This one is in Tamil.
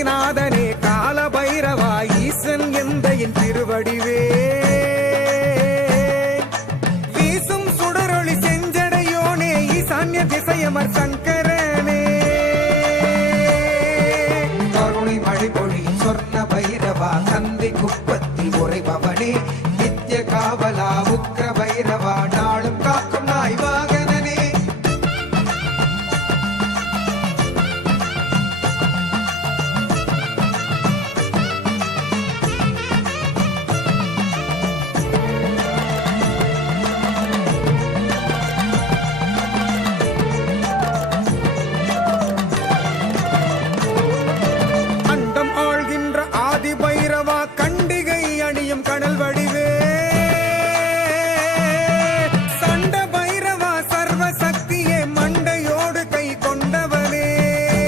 காசிநாதனே கால பைரவா ஈசன் எந்தையின் திருவடிவே வீசும் சுடரொளி செஞ்சடையோனே ஈசான்ய திசையமர் சங்க